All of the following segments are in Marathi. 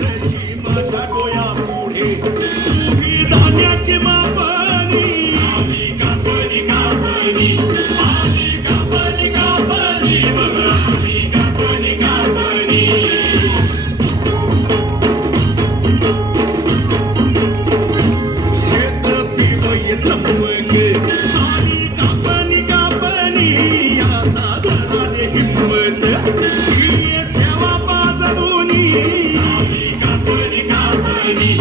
तशी माझ्या डोया पुढे उभी धान्याची मापणी आली कापणी कापणी आली कापणी कापणी आली कापणी कापणी शेत पिवय चमक आली कापणी कापणी आता धराने हिंमत ही ठेवा बाजूनी आली कापणी कापणी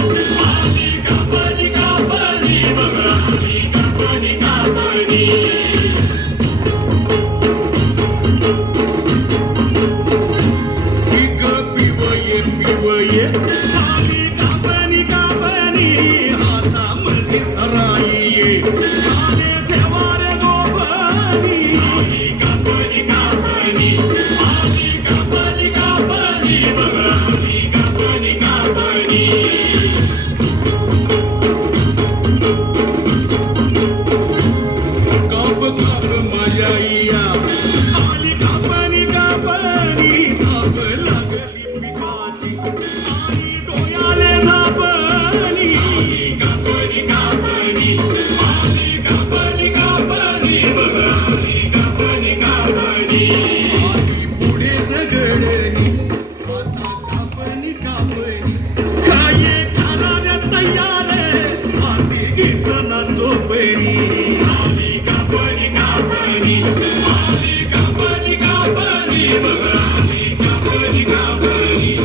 आली कापणी कापणी आली कापणी कापणी पिक पिवये पिवये आली कापणी कापणी हातामध्ये धराई काले ठेवा रे गोबनी आली कापणी कापणी आली कापणी कापणी आली कापणी कापणी काप काप माझ्या या आली कापणी कापणी धाप लागली पिकाची आई डोयाले झापणी आली कापणी कापणी आली कापणी कापणी आली कापणी कापणी आली पुढे रगडणी आता कापणी कापणी खाये खाणाऱ्या तयार आधी घिसना चोपणी आली कापणी कापणी आली कापणी कापणी आली कापणी कापणी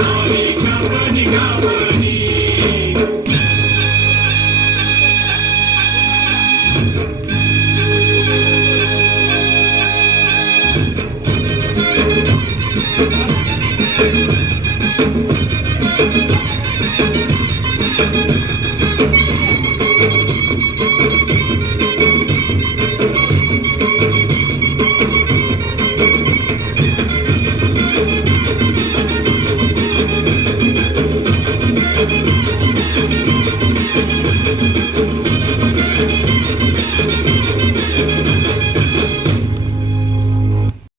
आली कापणी कापणी